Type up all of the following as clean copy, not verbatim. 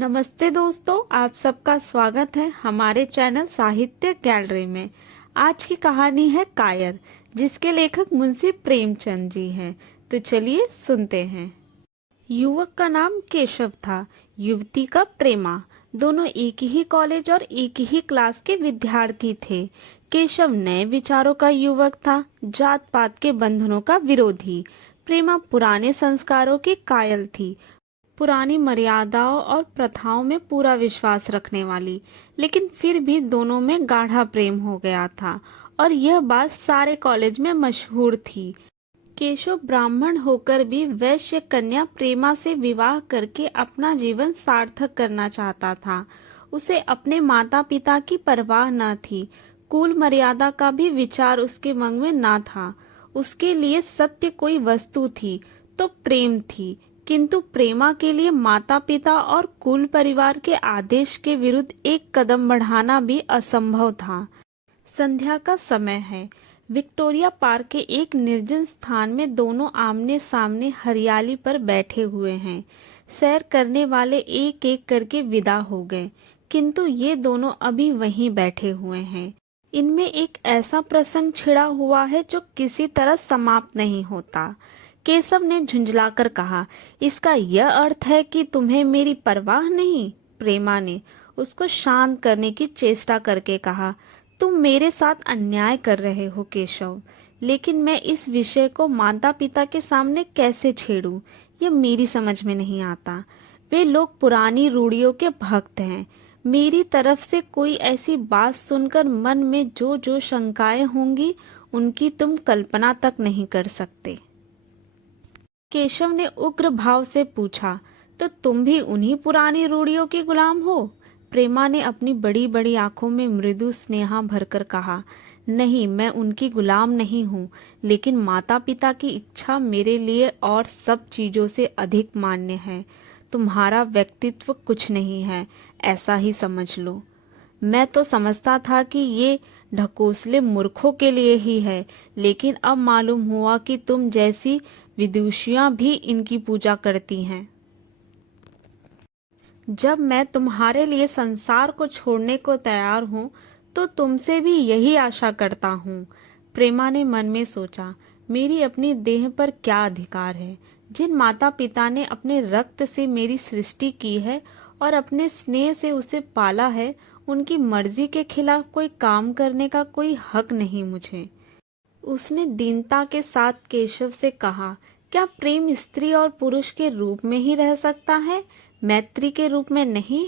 नमस्ते दोस्तों, आप सबका स्वागत है हमारे चैनल साहित्य गैलरी में। आज की कहानी है कायर, जिसके लेखक मुंशी प्रेमचंद जी हैं। तो चलिए सुनते हैं। युवक का नाम केशव था, युवती का प्रेमा। दोनों एक ही कॉलेज और एक ही क्लास के विद्यार्थी थे। केशव नए विचारों का युवक था, जात पात के बंधनों का विरोधी। प्रेमा पुराने संस्कारों की कायल थी, पुरानी मर्यादाओं और प्रथाओं में पूरा विश्वास रखने वाली। लेकिन फिर भी दोनों में गाढ़ा प्रेम हो गया था और यह बात सारे कॉलेज में मशहूर थी। केशव ब्राह्मण होकर भी वैश्य कन्या प्रेमा से विवाह करके अपना जीवन सार्थक करना चाहता था। उसे अपने माता पिता की परवाह न थी, कुल मर्यादा का भी विचार उसके मन में न था। उसके लिए सत्य कोई वस्तु थी तो प्रेम थी, किंतु प्रेमा के लिए माता पिता और कुल परिवार के आदेश के विरुद्ध एक कदम बढ़ाना भी असंभव था। संध्या का समय है। विक्टोरिया पार्क के एक निर्जन स्थान में दोनों आमने सामने हरियाली पर बैठे हुए हैं। सैर करने वाले एक एक करके विदा हो गए, किंतु ये दोनों अभी वहीं बैठे हुए हैं। इनमें एक ऐसा प्रसंग छिड़ा हुआ है जो किसी तरह समाप्त नहीं होता। केशव ने झुंझलाकर कहा, इसका यह अर्थ है कि तुम्हें मेरी परवाह नहीं? प्रेमा ने उसको शांत करने की चेष्टा करके कहा, तुम मेरे साथ अन्याय कर रहे हो केशव, लेकिन मैं इस विषय को माता पिता के सामने कैसे छेड़ूं, यह मेरी समझ में नहीं आता। वे लोग पुरानी रूढ़ियों के भक्त हैं। मेरी तरफ से कोई ऐसी बात सुनकर मन में जो जो शंकाएं होंगी, उनकी तुम कल्पना तक नहीं कर सकते। केशव ने उग्र भाव से पूछा, तो तुम भी उन्हीं पुरानी रूढ़ियों के गुलाम हो? प्रेमा ने अपनी बड़ी बड़ी आंखों में मृदु स्नेहा भरकर कहा, नहीं, मैं उनकी गुलाम नहीं हूँ, लेकिन माता पिता की इच्छा मेरे लिए और सब चीजों से अधिक मान्य है। तुम्हारा व्यक्तित्व कुछ नहीं है, ऐसा ही समझ लो। मैं तो समझता था कि ये ढकोसले मूर्खों के लिए ही है, लेकिन अब मालूम हुआ कि तुम जैसी विदुषियां भी इनकी पूजा करती हैं। जब मैं तुम्हारे लिए संसार को छोड़ने को तैयार हूँ, तो तुमसे भी यही आशा करता हूँ। प्रेमा ने मन में सोचा, मेरी अपनी देह पर क्या अधिकार है? जिन माता पिता ने अपने रक्त से मेरी सृष्टि की है और अपने स्नेह से उसे पाला है, उनकी मर्जी के खिलाफ कोई काम करने का कोई हक नहीं मुझे। उसने दीनता के साथ केशव से कहा, क्या प्रेम स्त्री और पुरुष के रूप में ही रह सकता है, मैत्री के रूप में नहीं?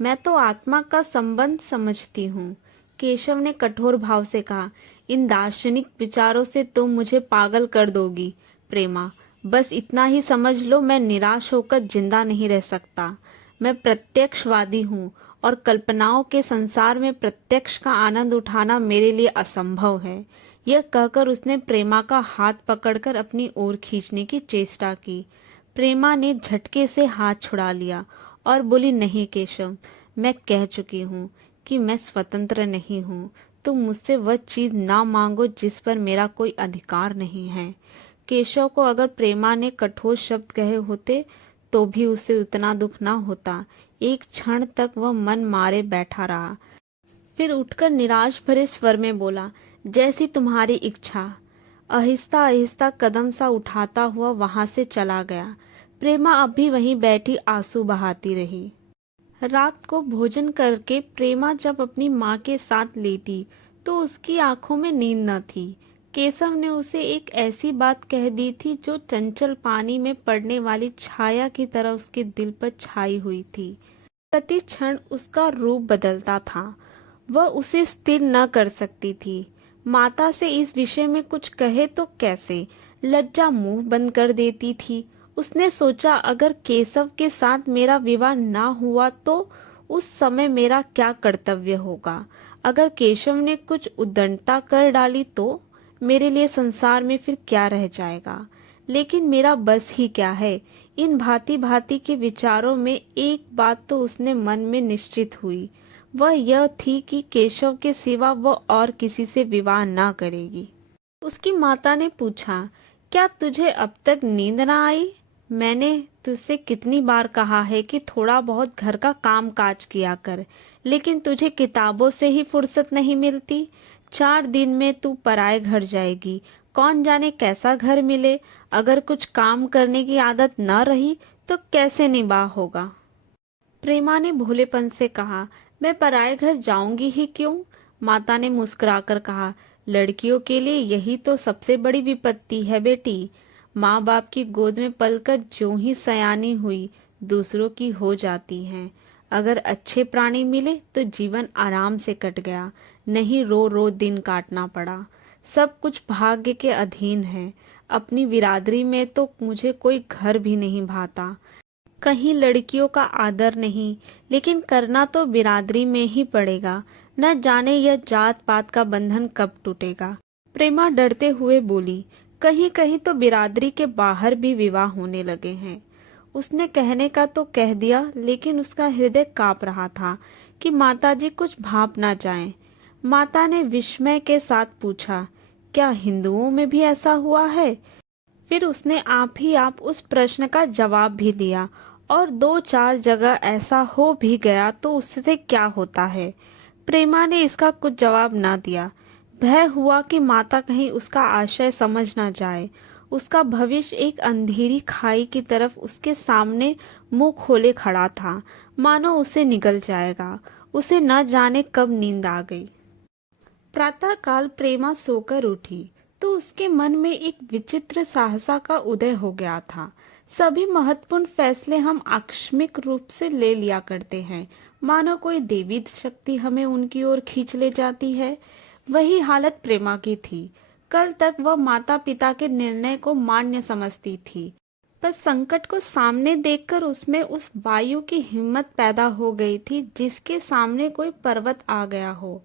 मैं तो आत्मा का संबंध समझती हूँ। केशव ने कठोर भाव से कहा, इन दार्शनिक विचारों से तुम मुझे पागल कर दोगी प्रेमा। बस इतना ही समझ लो, मैं निराश होकर जिंदा नहीं रह सकता। मैं प्रत्यक्षवादी हूँ और कल्पनाओं के संसार में प्रत्यक्ष का आनंद उठाना मेरे लिए असंभव है। यह कहकर उसने प्रेमा का हाथ पकड़कर अपनी ओर खींचने की चेष्टा की। प्रेमा ने झटके से हाथ छुड़ा लिया और बोली, नहीं केशव, मैं कह चुकी हूँ कि मैं स्वतंत्र नहीं हूँ। तुम मुझसे वह चीज ना मांगो जिस पर मेरा कोई अधिकार नहीं है। केशव को अगर प्रेमा ने कठोर शब्द कहे होते तो भी उसे उतना दुख ना होता। एक क्षण तक वह मन मारे बैठा रहा, फिर उठकर निराश भरे स्वर में बोला, जैसी तुम्हारी इच्छा। आहिस्ता आहिस्ता कदम सा उठाता हुआ वहां से चला गया। प्रेमा अब भी वहीं बैठी आंसू बहाती रही। रात को भोजन करके प्रेमा जब अपनी माँ के साथ लेटी तो उसकी आंखों में नींद न थी। केशव ने उसे एक ऐसी बात कह दी थी जो चंचल पानी में पड़ने वाली छाया की तरह उसके दिल पर छाई हुई थी। प्रति क्षण उसका रूप बदलता था। वह उसे स्थिर न कर सकती थी। माता से इस विषय में कुछ कहे तो कैसे? लज्जा मुंह बंद कर देती थी। उसने सोचा, अगर केशव के साथ मेरा विवाह ना हुआ तो उस समय मेरा क्या कर्तव्य होगा? अगर केशव ने कुछ उद्दंडता कर डाली तो मेरे लिए संसार में फिर क्या रह जाएगा? लेकिन मेरा बस ही क्या है? इन भांति भांति के विचारों में एक बात तो उसने मन में निश्चित हुई, वह यह थी कि केशव के सिवा वह और किसी से विवाह ना करेगी। उसकी माता ने पूछा, क्या तुझे अब तक नींद ना आई? मैंने तुझसे कितनी बार कहा है कि थोड़ा बहुत घर का काम काज किया कर, लेकिन तुझे किताबों से ही फुर्सत नहीं मिलती। 4 दिन में तू पराए घर जाएगी, कौन जाने कैसा घर मिले। अगर कुछ काम करने की आदत न रही तो कैसे निभा होगा। प्रेमा ने भोलेपन से कहा, मैं पराए घर जाऊंगी ही क्यों। माता ने मुस्कुराकर कहा, लड़कियों के लिए यही तो सबसे बड़ी विपत्ति है बेटी। माँ बाप की गोद में पलकर ज्यों ही सयानी हुई दूसरों की हो जाती हैं। अगर अच्छे प्राणी मिले तो जीवन आराम से कट गया, नहीं रो रो दिन काटना पड़ा। सब कुछ भाग्य के अधीन है। अपनी बिरादरी में तो मुझे कोई घर भी नहीं भाता। कहीं लड़कियों का आदर नहीं, लेकिन करना तो बिरादरी में ही पड़ेगा। न जाने यह जात पात का बंधन कब टूटेगा। प्रेमा डरते हुए बोली, कहीं कहीं तो बिरादरी के बाहर भी विवाह होने लगे हैं। उसने कहने का तो कह दिया, लेकिन उसका हृदय कांप रहा था कि माताजी कुछ भाप ना जाएं। माता ने विस्मय के साथ पूछा, क्या हिंदुओं में भी ऐसा हुआ है। फिर उसने आप ही आप उस प्रश्न का जवाब भी दिया, और 2-4 जगह ऐसा हो भी गया तो उससे क्या होता है। प्रेमा ने इसका कुछ जवाब ना दिया। भय हुआ कि माता कहीं उसका आशय समझ ना जाए। उसका भविष्य एक अंधेरी खाई की तरफ उसके सामने मुंह खोले खड़ा था, मानो उसे निगल जाएगा। उसे न जाने कब नींद आ गई। प्रातःकाल प्रेमा सोकर उठी तो उसके मन में एक विचित्र साहसा का उदय हो गया था। सभी महत्वपूर्ण फैसले हम आकस्मिक रूप से ले लिया करते हैं, मानो कोई देवी शक्ति हमें उनकी ओर खींच ले जाती है। वही हालत प्रेमा की थी। कल तक वह माता पिता के निर्णय को मान्य समझती थी, पर संकट को सामने देखकर उसमें उस वायु की हिम्मत पैदा हो गई थी जिसके सामने कोई पर्वत आ गया हो।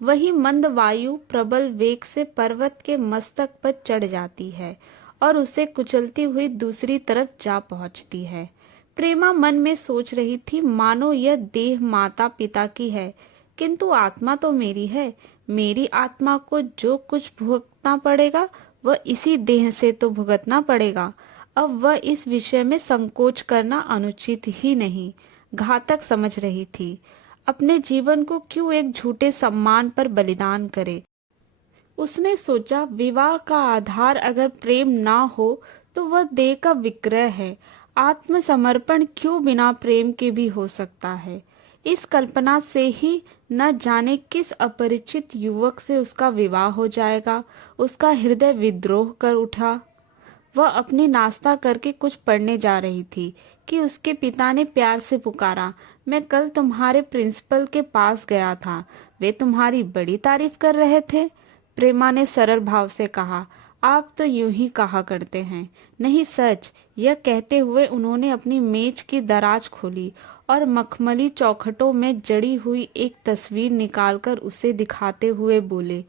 वही मंद वायु प्रबल वेग से पर्वत के मस्तक पर चढ़ जाती है और उसे कुचलती हुई दूसरी तरफ जा पहुंचती है। प्रेमा मन में सोच रही थी, मानो यह देह माता पिता की है, किंतु आत्मा तो मेरी है। मेरी आत्मा को जो कुछ भुगतना पड़ेगा वह इसी देह से तो भुगतना पड़ेगा। अब वह इस विषय में संकोच करना अनुचित ही नहीं, घातक समझ रही थी। अपने जीवन को क्यों एक झूठे सम्मान पर बलिदान करे। उसने सोचा, विवाह का आधार अगर प्रेम ना हो तो वह देह का विक्रय है। आत्मसमर्पण क्यों बिना प्रेम के भी हो सकता है। इस कल्पना से ही न जाने किस अपरिचित युवक से उसका विवाह हो जाएगा। उसका हृदय विद्रोह कर उठा। वह अपनी नाश्ता करके कुछ पढ़ने जा रही थी कि उसके पिता ने प्यार से पुकारा, मैं कल तुम्हारे प्रिंसिपल के पास गया था, वे तुम्हारी बड़ी तारीफ कर रहे थे। प्रेमा ने सरल भाव से कहा, आप तो यूं ही कहा करते हैं। नहीं सच। यह कहते हुए उन्होंने अपनी मेज की दराज खोली और मखमली चौखटों में जड़ी हुई एक तस्वीर निकालकर उसे दिखाते हुए बोले,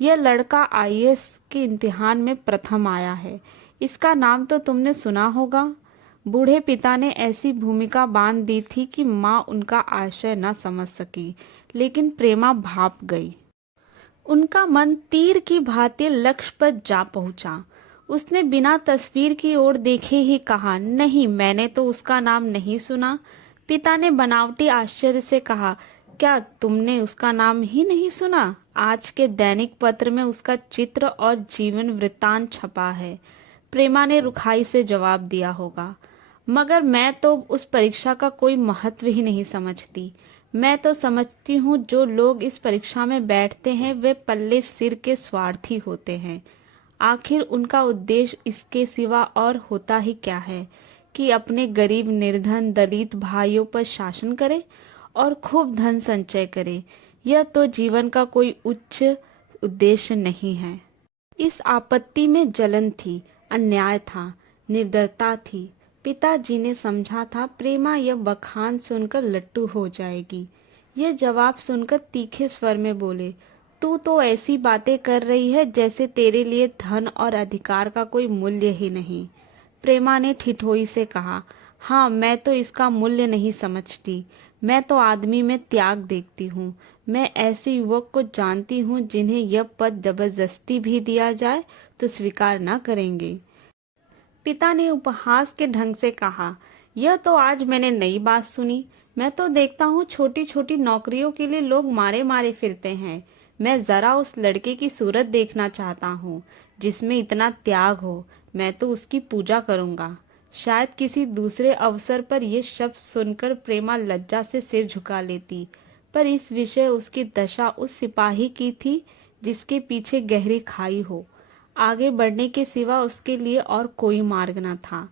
यह लड़का आईएएस के इम्तिहान में प्रथम आया है। इसका नाम तो तुमने सुना होगा। बूढ़े पिता ने ऐसी भूमिका बांध दी थी कि माँ उनका आशय न समझ सकी, लेकिन प्रेमा भाप गई। उनका मन तीर की भांति लक्ष्य पर जा पहुंचा। उसने बिना तस्वीर की ओर देखे ही कहा, नहीं, मैंने तो उसका नाम नहीं सुना। पिता ने बनावटी आश्चर्य से कहा, क्या तुमने उसका नाम ही नहीं सुना? आज के दैनिक पत्र में उसका चित्र और जीवन वृत्तांत छपा है। प्रेमा ने रुखाई से जवाब दिया होगा, मगर मैं तो उस परीक्षा का कोई महत्व ही नहीं समझती। मैं तो समझती हूँ जो लोग इस परीक्षा में बैठते हैं वे पल्ले सिर के स्वार्थी होते हैं। आखिर उनका उद्देश्य इसके सिवा और होता ही क्या है कि अपने गरीब निर्धन दलित भाइयों पर शासन करे और खूब धन संचय करे। यह तो जीवन का कोई उच्च उद्देश्य नहीं है। इस आपत्ति में जलन थी, अन्याय था, निर्दयता थी। पिताजी ने समझा था प्रेमा यह बखान सुनकर लट्टू हो जाएगी। यह जवाब सुनकर तीखे स्वर में बोले, तू तो ऐसी बातें कर रही है जैसे तेरे लिए धन और अधिकार का कोई मूल्य ही नहीं। प्रेमा ने ठिठोई से कहा, हाँ, मैं तो इसका मूल्य नहीं समझती। मैं तो आदमी में त्याग देखती हूँ। मैं ऐसे युवक को जानती हूँ जिन्हें यह पद जबरदस्ती भी दिया जाए तो स्वीकार न करेंगे। पिता ने उपहास के ढंग से कहा, यह तो आज मैंने नई बात सुनी। मैं तो देखता हूँ छोटी छोटी नौकरियों के लिए लोग मारे मारे फिरते हैं। मैं जरा उस लड़के की सूरत देखना चाहता हूँ जिसमें इतना त्याग हो। मैं तो उसकी पूजा करूँगा। शायद किसी दूसरे अवसर पर यह शब्द सुनकर प्रेमा लज्जा से सिर झुका लेती, पर इस विषय उसकी दशा उस सिपाही की थी जिसके पीछे गहरी खाई हो। आगे बढ़ने के सिवा उसके लिए और कोई मार्ग न था।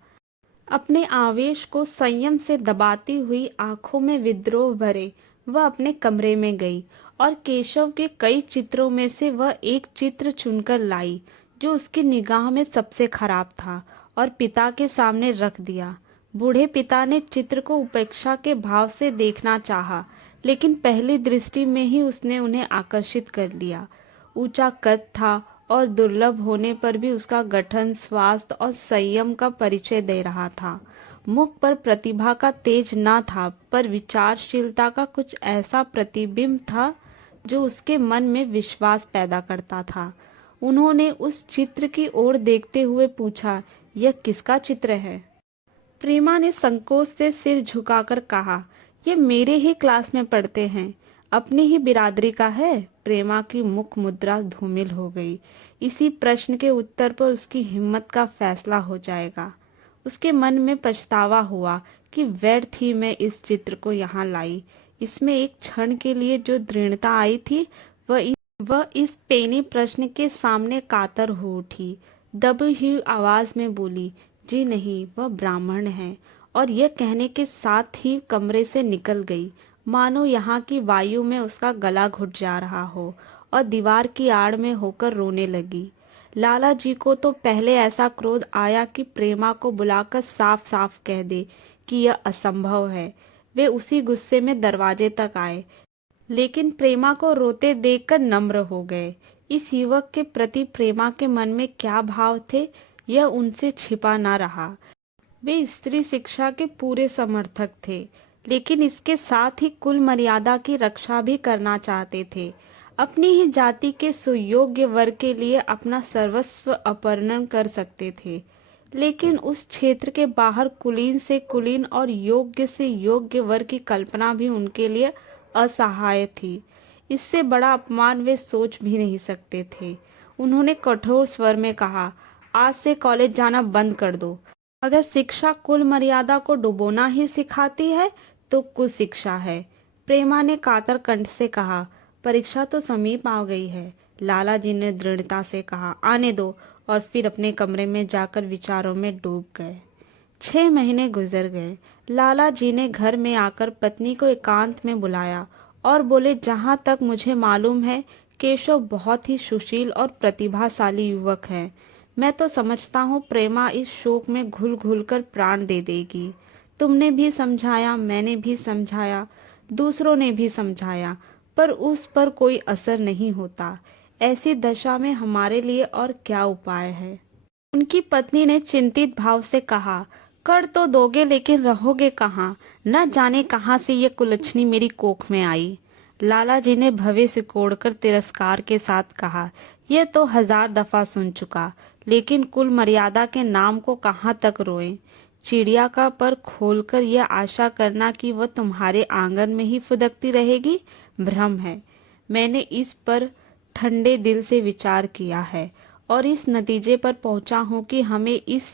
अपने आवेश को संयम से दबाती हुई, आंखों में विद्रोह भरे, वह अपने कमरे में गई और केशव के कई चित्रों में से वह एक चित्र चुनकर लाई जो उसकी निगाह में सबसे खराब था और पिता के सामने रख दिया। बूढ़े पिता ने चित्र को उपेक्षा के भाव से देखना चाहा, लेकिन पहली दृष्टि में ही उसने उन्हें आकर्षित कर लिया। ऊंचा कद था और दुर्लभ होने पर भी उसका गठन स्वास्थ्य और संयम का परिचय दे रहा था। मुख पर प्रतिभा का तेज न था, पर विचारशीलता का कुछ ऐसा प्रतिबिंब था जो उसके मन में विश्वास पैदा करता था। उन्होंने उस चित्र की ओर देखते हुए पूछा, यह किसका चित्र है? प्रेमा ने संकोच से सिर झुकाकर कहा, ये मेरे ही क्लास में पढ़ते हैं। अपनी ही बिरादरी का है? प्रेमा की मुख मुद्रा धूमिल हो गई। इसी प्रश्न के उत्तर पर उसकी हिम्मत का फैसला हो जाएगा। उसके मन में पछतावा हुआ कि व्यर्थ ही मैं इस चित्र को यहाँ लाई। इसमें एक क्षण के लिए जो दृढ़ता आई थी वह इस पेनी प्रश्न के सामने कातर हो उठी। दबी हुई आवाज में बोली, जी नहीं, वह ब्राह्मण है। और यह कहने के साथ ही कमरे से निकल गई, मानो यहाँ की वायु में उसका गला घुट जा रहा हो, और दीवार की आड़ में होकर रोने लगी। लाला जी को तो पहले ऐसा क्रोध आया कि प्रेमा को बुलाकर साफ साफ कह दे कि यह असंभव है। वे उसी गुस्से में दरवाजे तक आए, लेकिन प्रेमा को रोते देखकर नम्र हो गए। इस युवक के प्रति प्रेमा के मन में क्या भाव थे, यह उनसे छिपा न रहा। वे स्त्री शिक्षा के पूरे समर्थक थे, लेकिन इसके साथ ही कुल मर्यादा की रक्षा भी करना चाहते थे। अपनी ही जाति के सुयोग्य वर्ग के लिए अपना सर्वस्व अर्पण कर सकते थे, लेकिन उस क्षेत्र के बाहर कुलीन से कुलीन और योग्य से योग्य वर्ग की कल्पना भी उनके लिए असहाय थी। इससे बड़ा अपमान वे सोच भी नहीं सकते थे। उन्होंने कठोर स्वर में कहा, आज से कॉलेज जाना बंद कर दो। अगर शिक्षा कुल मर्यादा को डुबोना ही सिखाती है तो कुछ शिक्षा है। प्रेमा ने कातर कंठ से कहा, परीक्षा तो समीप आ गई है। लाला जी ने दृढ़ता से कहा, आने दो, और फिर अपने कमरे में जाकर विचारों में डूब गए। 6 महीने गुजर गए। लाला जी ने घर में आकर पत्नी को एकांत में बुलाया और बोले, जहाँ तक मुझे मालूम है केशव बहुत ही सुशील और प्रतिभाशाली युवक है। मैं तो समझता हूँ प्रेमा इस शोक में घुल घुल कर प्राण दे देगी। तुमने भी समझाया, मैंने भी समझाया, दूसरों ने भी समझाया, पर उस पर कोई असर नहीं होता। ऐसी दशा में हमारे लिए और क्या उपाय है? उनकी पत्नी ने चिंतित भाव से कहा, कर तो दोगे, लेकिन रहोगे कहाँ? न जाने कहाँ से ये कुलच्छनी मेरी कोख में आई। लाला जी ने भवें सिकोड़कर तिरस्कार के साथ कहा, यह तो 1000 दफा सुन चुका, लेकिन कुल मर्यादा के नाम को कहाँ तक रोएं? चिड़िया का पर खोलकर यह आशा करना कि वह तुम्हारे आंगन में ही फुदकती रहेगी, भ्रम है। मैंने इस पर ठंडे दिल से विचार किया है और इस नतीजे पर पहुंचा हूं कि हमें इस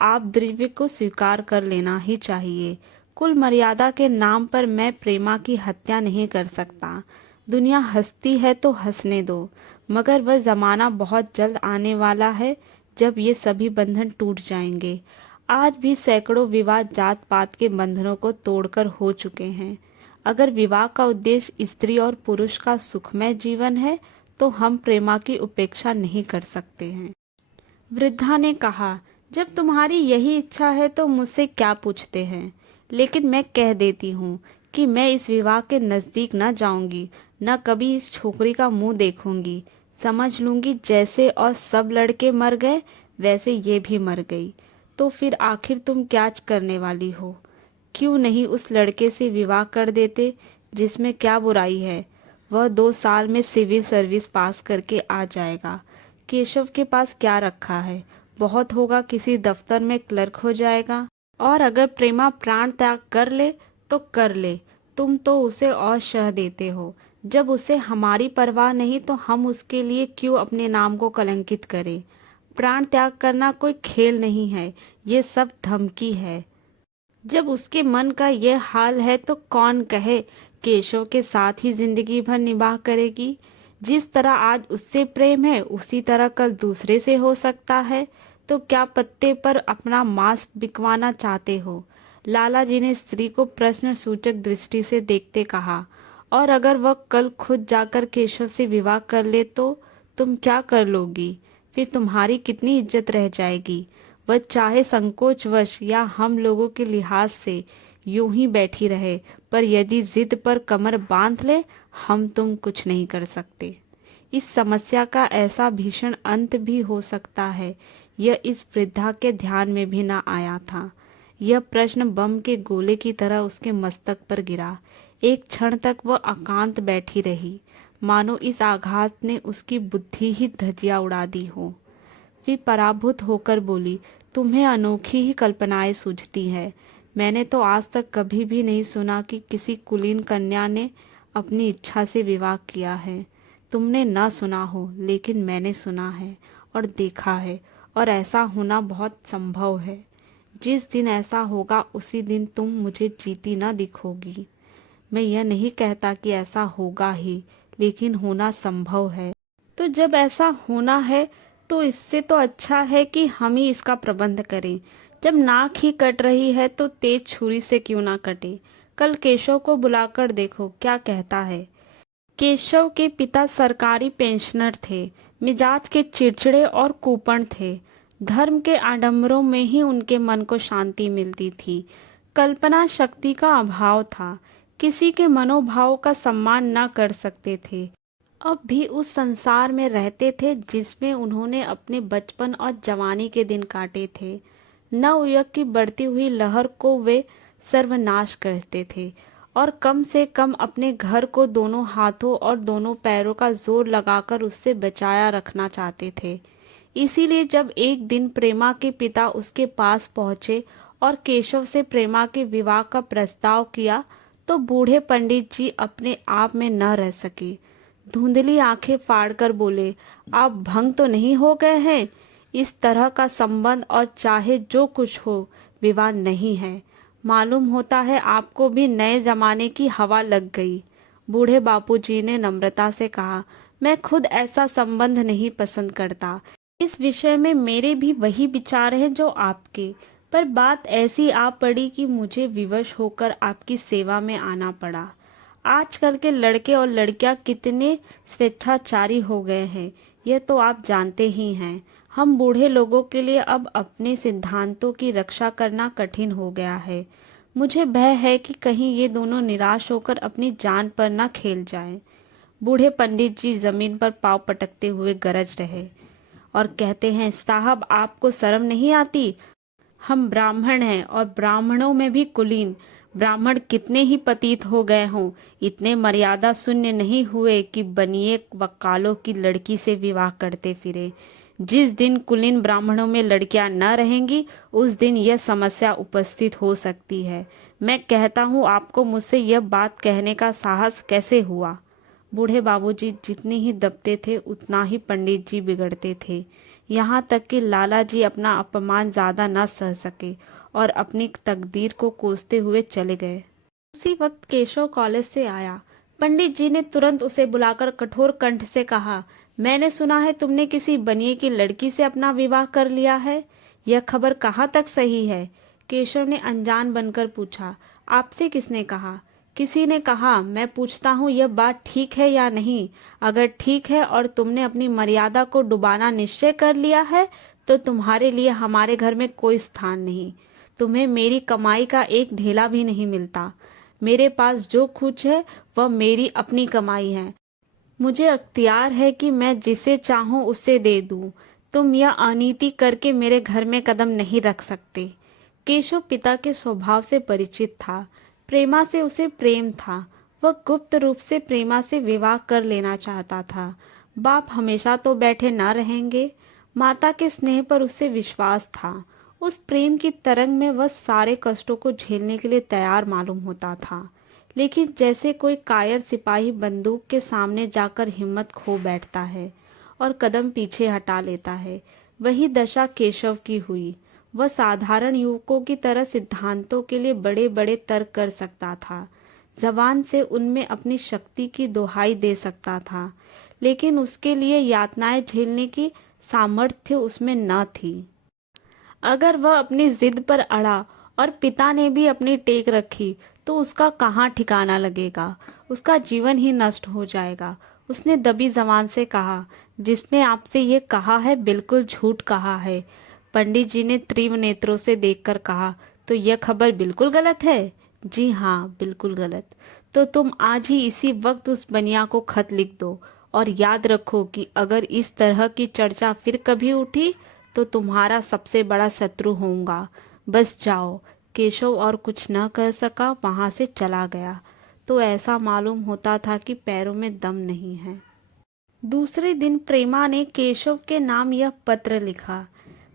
आपद्रव्य को स्वीकार कर लेना ही चाहिए। कुल मर्यादा के नाम पर मैं प्रेमा की हत्या नहीं कर सकता। दुनिया हंसती है तो हंसने दो, मगर वह जमाना बहुत जल्द आने वाला है जब ये सभी बंधन टूट जाएंगे। आज भी सैकड़ों विवाह जात पात के बंधनों को तोड़कर हो चुके हैं। अगर विवाह का उद्देश्य स्त्री और पुरुष का सुखमय जीवन है तो हम प्रेमा की उपेक्षा नहीं कर सकते हैं। वृद्धा ने कहा, जब तुम्हारी यही इच्छा है तो मुझसे क्या पूछते हैं? लेकिन मैं कह देती हूँ कि मैं इस विवाह के नजदीक न जाऊंगी, न कभी इस छोकरी का मुंह देखूंगी। समझ लूंगी जैसे और सब लड़के मर गए वैसे ये भी मर गई। तो फिर आखिर तुम क्या करने वाली हो? क्यों नहीं उस लड़के से विवाह कर देते? जिसमें क्या बुराई है? वह 2 साल में सिविल सर्विस पास करके आ जाएगा। केशव के पास क्या रखा है? बहुत होगा किसी दफ्तर में क्लर्क हो जाएगा। और अगर प्रेमा प्राण त्याग कर ले तो कर ले, तुम तो उसे और शह देते हो। जब उसे हमारी परवाह नहीं तो हम उसके लिए क्यों अपने नाम को कलंकित करें। प्राण त्याग करना कोई खेल नहीं है, ये सब धमकी है। जब उसके मन का ये हाल है तो कौन कहे केशव के साथ ही जिंदगी भर निभाह करेगी। जिस तरह आज उससे प्रेम है उसी तरह कल दूसरे से हो सकता है। तो क्या पत्ते पर अपना मांस बिकवाना चाहते हो। लाला जी ने स्त्री को प्रश्न सूचक दृष्टि से देखते कहा। और अगर वह कल खुद जाकर केशव से विवाह कर ले तो तुम क्या कर लोगी। फिर तुम्हारी कितनी इज्जत रह जाएगी। वह चाहे संकोचवश या हम लोगों के लिहाज से यूं ही बैठी रहे, पर यदि जिद पर कमर बांध ले हम तुम कुछ नहीं कर सकते। इस समस्या का ऐसा भीषण अंत भी हो सकता है, यह इस वृद्धा के ध्यान में भी न आया था। यह प्रश्न बम के गोले की तरह उसके मस्तक पर गिरा। एक क्षण तक वह एकांत बैठी रही, मानो इस आघात ने उसकी बुद्धि ही धजिया उड़ा दी हो। फिर पराभूत होकर बोली, तुम्हें अनोखी ही कल्पनाएं सूझती है। मैंने तो आज तक कभी भी नहीं सुना कि किसी कुलीन कन्या ने अपनी इच्छा से विवाह किया है। तुमने न सुना हो, लेकिन मैंने सुना है और देखा है, और ऐसा होना बहुत संभव है। जिस दिन ऐसा होगा उसी दिन तुम मुझे जीती न दिखोगी। मैं यह नहीं कहता कि ऐसा होगा ही, लेकिन होना संभव है। तो जब ऐसा होना है तो इससे तो अच्छा है कि हम ही इसका प्रबंध करें। जब नाक ही कट रही है तो तेज छुरी से क्यों ना कटे। कल केशव को बुलाकर देखो क्या कहता है। केशव के पिता सरकारी पेंशनर थे, मिजाज के चिड़चिड़े और कुपन थे। धर्म के आडंबरों में ही उनके मन को शांति मिलती थी। कल्पना शक्ति का अभाव था, किसी के मनोभाव का सम्मान न कर सकते थे। अब भी उस संसार में रहते थे जिसमें उन्होंने अपने बचपन और जवानी के दिन काटे थे। नवयुवक की बढ़ती हुई लहर को वे सर्वनाश करते थे और कम से कम अपने घर को दोनों हाथों और दोनों पैरों का जोर लगाकर उससे बचाया रखना चाहते थे। इसीलिए जब एक दिन प्रेमा के पिता उसके पास पहुंचे और केशव से प्रेमा के विवाह का प्रस्ताव किया तो बूढ़े पंडित जी अपने आप में न रह सके। धुंधली आंखें फाड़कर बोले, आप भंग तो नहीं हो गए हैं। इस तरह का संबंध और चाहे जो कुछ हो विवाह नहीं है। मालूम होता है आपको भी नए जमाने की हवा लग गई। बूढ़े बापूजी ने नम्रता से कहा, मैं खुद ऐसा संबंध नहीं पसंद करता। इस विषय में मेरे भी वही विचार हैं जो आपके, पर बात ऐसी आ पड़ी कि मुझे विवश होकर आपकी सेवा में आना पड़ा। आजकल के लड़के और लड़कियां कितने स्वेच्छाचारी हो गए हैं, यह तो आप जानते ही हैं। हम बूढ़े लोगों के लिए अब अपने सिद्धांतों की रक्षा करना कठिन हो गया है। मुझे भय है कि कहीं ये दोनों निराश होकर अपनी जान पर न खेल जाएं। बूढ़े पंडित जी जमीन पर पांव पटकते हुए गरज रहे और कहते हैं, साहब आपको शर्म नहीं आती। हम ब्राह्मण हैं और ब्राह्मणों में भी कुलीन। ब्राह्मण कितने ही पतित हो गए हों, इतने मर्यादा शून्य नहीं हुए कि बनिए वकालों की लड़की से विवाह करते फिरे। जिस दिन कुलीन ब्राह्मणों में लड़कियां न रहेंगी उस दिन यह समस्या उपस्थित हो सकती है। मैं कहता हूँ आपको मुझसे यह बात कहने का साहस कैसे हुआ। बूढ़े बाबूजी जितनी ही दबते थे उतना ही पंडित जी बिगड़ते थे। यहाँ तक कि लाला जी अपना अपमान ज्यादा न सह सके और अपनी तकदीर को कोसते हुए चले गए। उसी वक्त केशव कॉलेज से आया। पंडित जी ने तुरंत उसे बुलाकर कठोर कंठ से कहा, मैंने सुना है तुमने किसी बनिए की लड़की से अपना विवाह कर लिया है। यह खबर कहाँ तक सही है। केशव ने अनजान बनकर पूछा, आपसे किसने कहा। किसी ने कहा। मैं पूछता हूँ यह बात ठीक है या नहीं। अगर ठीक है और तुमने अपनी मर्यादा को डुबाना निश्चय कर लिया है तो तुम्हारे लिए हमारे घर में कोई स्थान नहीं। तुम्हें मेरी कमाई का एक ढेला भी नहीं मिलता। मेरे पास जो कुछ है वह मेरी अपनी कमाई है। मुझे अख्तियार है कि मैं जिसे चाहूं उसे दे दूं। तुम यह अनीति करके मेरे घर में कदम नहीं रख सकते। केशव पिता के स्वभाव से परिचित था। प्रेमा से उसे प्रेम था। वह गुप्त रूप से प्रेमा से विवाह कर लेना चाहता था। बाप हमेशा तो बैठे न रहेंगे। माता के स्नेह पर उसे विश्वास था। उस प्रेम की तरंग में वह सारे कष्टों को झेलने के लिए तैयार मालूम होता था। लेकिन जैसे कोई कायर सिपाही बंदूक के सामने जाकर हिम्मत खो बैठता है और कदम पीछे हटा लेता है, वही दशा केशव की हुई। वह साधारण युवकों की तरह सिद्धांतों के लिए बड़े बड़े तर्क कर सकता था, जबान से उनमें अपनी शक्ति की दुहाई दे सकता था, लेकिन उसके लिए यातनाएं झेलने की सामर्थ्य उसमें न थी। अगर वह अपनी जिद पर अड़ा और पिता ने भी अपनी टेक रखी तो उसका कहाँ ठिकाना लगेगा, उसका जीवन ही नष्ट हो जाएगा। उसने दबी जबान से कहा, जिसने आपसे ये कहा है बिल्कुल झूठ कहा है। पंडित जी ने तीव्र नेत्रों से देखकर कहा, तो यह खबर बिल्कुल गलत है? जी हाँ, बिल्कुल गलत। तो तुम आज ही इसी वक्त उस बनिया को खत लिख दो और याद रखो कि अगर इस तरह की चर्चा फिर कभी उठी तो तुम्हारा सबसे बड़ा शत्रु होऊंगा। बस जाओ। केशव और कुछ न कह सका, वहां से चला गया तो ऐसा मालूम होता था कि पैरों में दम नहीं है। दूसरे दिन प्रेमा ने केशव के नाम यह पत्र लिखा।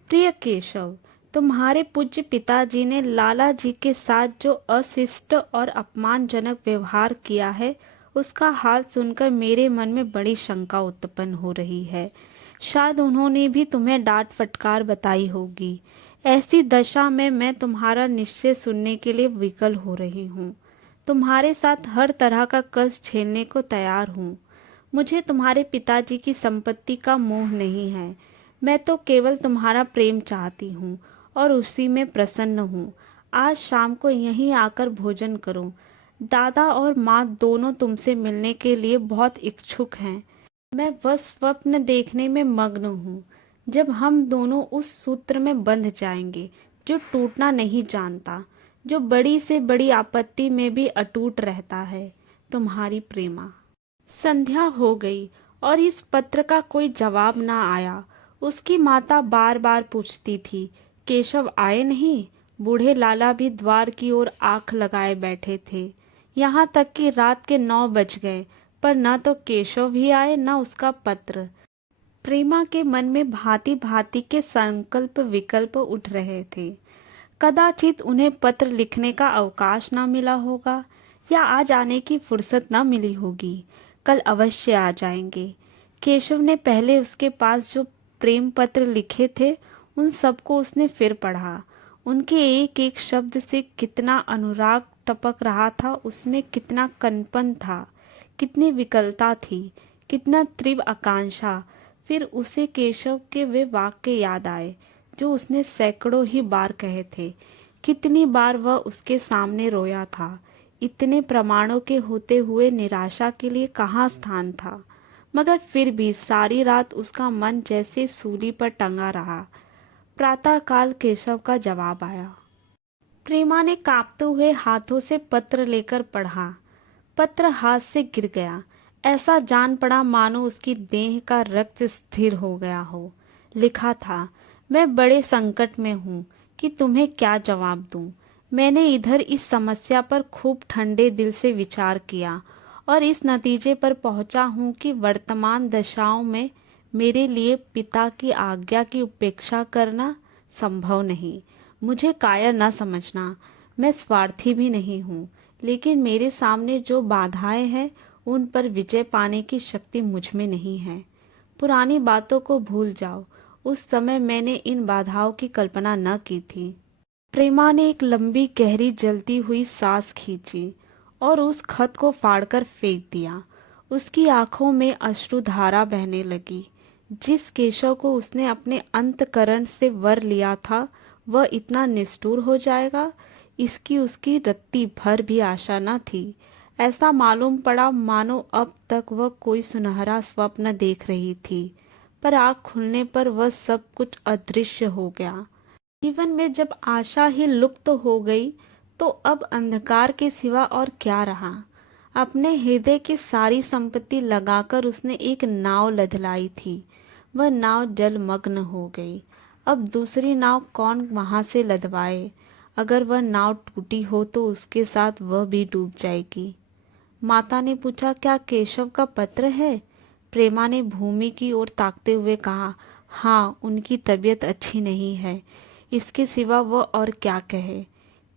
प्रिय केशव, तुम्हारे पूज्य पिताजी ने लाला जी के साथ जो अशिष्ट और अपमानजनक व्यवहार किया है, उसका हाल सुनकर मेरे मन में बड़ी शंका उत्पन्न हो रही है। शायद उन्होंने भी तुम्हें डांट फटकार बताई होगी। ऐसी दशा में मैं तुम्हारा निश्चय सुनने के लिए विकल हो रही हूँ। तुम्हारे साथ हर तरह का कष्ट झेलने को तैयार हूँ। मुझे तुम्हारे पिताजी की संपत्ति का मोह नहीं है। मैं तो केवल तुम्हारा प्रेम चाहती हूँ और उसी में प्रसन्न हूँ। आज शाम को यहीं आकर भोजन करो। दादा और माँ दोनों तुमसे मिलने के लिए बहुत इच्छुक हैं। मैं बस स्वप्न देखने में मग्न हूँ, जब हम दोनों उस सूत्र में बंध जाएंगे जो टूटना नहीं जानता, जो बड़ी से बड़ी आपत्ति में भी अटूट रहता है। तुम्हारी प्रेमा। संध्या हो गई और इस पत्र का कोई जवाब ना आया। उसकी माता बार बार पूछती थी, केशव आए नहीं? बूढ़े लाला भी द्वार की ओर आंख लगाए बैठे थे। यहाँ तक कि रात के 9 बज गए, पर न तो केशव भी आए न उसका पत्र। प्रेमा के मन में भांति भांति के संकल्प विकल्प उठ रहे थे। कदाचित उन्हें पत्र लिखने का अवकाश न मिला होगा, या आज आने की फुर्सत न मिली होगी। कल अवश्य आ जाएंगे। केशव ने पहले उसके पास जो प्रेम पत्र लिखे थे उन सबको उसने फिर पढ़ा। उनके एक एक शब्द से कितना अनुराग टपक रहा था, उसमें कितना कंपन था, कितनी विकलता थी, कितना तीव्र आकांक्षा। फिर उसे केशव के वे वाक्य याद आए जो उसने सैकड़ों ही बार कहे थे। कितनी बार वह उसके सामने रोया था। इतने प्रमाणों के होते हुए निराशा के लिए कहाँ स्थान था। मगर फिर भी सारी रात उसका मन जैसे सूली पर टंगा रहा। प्रातःकाल केशव का जवाब आया। प्रेमा ने कांपते हुए हाथों से पत्र लेकर पढ़ा। पत्र हाथ से गिर गया। ऐसा जान पड़ा मानो उसकी देह का रक्त स्थिर हो गया हो। लिखा था, मैं बड़े संकट में हूँ कि तुम्हें क्या जवाब दूँ। मैंने इधर इस समस्या पर खूब ठंडे दिल से विचार किया और इस नतीजे पर पहुँचा हूँ कि वर्तमान दशाओं में मेरे लिए पिता की आज्ञा की उपेक्षा करना संभव नहीं। मुझे कायर न समझना, मैं स्वार्थी भी नहीं हूँ, लेकिन मेरे सामने जो बाधाएं हैं उन पर विजय पाने की शक्ति मुझ में नहीं है। पुरानी बातों को भूल जाओ। उस समय मैंने इन बाधाओं की कल्पना न की थी। प्रेमा ने एक लंबी गहरी जलती हुई सांस खींची और उस खत को फाड़कर फेंक दिया। उसकी आंखों में अश्रुधारा बहने लगी। जिस केशव को उसने अपने अंतकरण से वर लिया था, वह इतना निष्ठुर हो जाएगा, इसकी उसकी रत्ती भर भी आशा न थी। ऐसा मालूम पड़ा मानो अब तक वह कोई सुनहरा स्वप्न देख रही थी, पर आँख खुलने पर वह सब कुछ अदृश्य हो गया। जीवन में जब आशा ही लुप्त हो गई तो अब अंधकार के सिवा और क्या रहा। अपने हृदय की सारी संपत्ति लगाकर उसने एक नाव लदलाई थी। वह नाव जलमग्न हो गई। अब दूसरी नाव कौन वहां से लदवाए। अगर वह नाव टूटी हो तो उसके साथ वह भी डूब जाएगी। माता ने पूछा, क्या केशव का पत्र है? प्रेमा ने भूमि की ओर ताकते हुए कहा, हाँ, उनकी तबीयत अच्छी नहीं है। इसके सिवा वह और क्या कहे।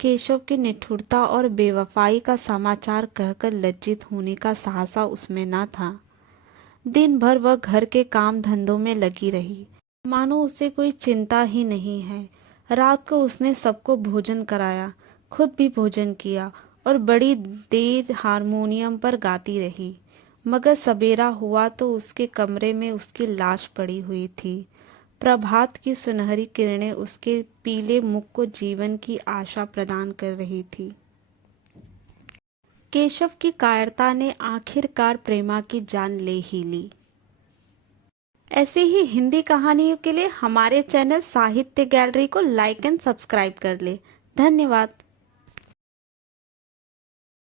केशव की निठुरता और बेवफाई का समाचार कहकर लज्जित होने का साहसा उसमें न था। दिन भर वह घर के काम धंधों में लगी रही, मानो उसे कोई चिंता ही नहीं है। रात को उसने सबको भोजन कराया, खुद भी भोजन किया और बड़ी देर हारमोनियम पर गाती रही। मगर सवेरा हुआ तो उसके कमरे में उसकी लाश पड़ी हुई थी। प्रभात की सुनहरी किरणें उसके पीले मुख को जीवन की आशा प्रदान कर रही थी। केशव की कायरता ने आखिरकार प्रेमा की जान ले ही ली। ऐसे ही हिंदी कहानियों के लिए हमारे चैनल साहित्य गैलरी को लाइक एंड सब्सक्राइब कर ले। धन्यवाद।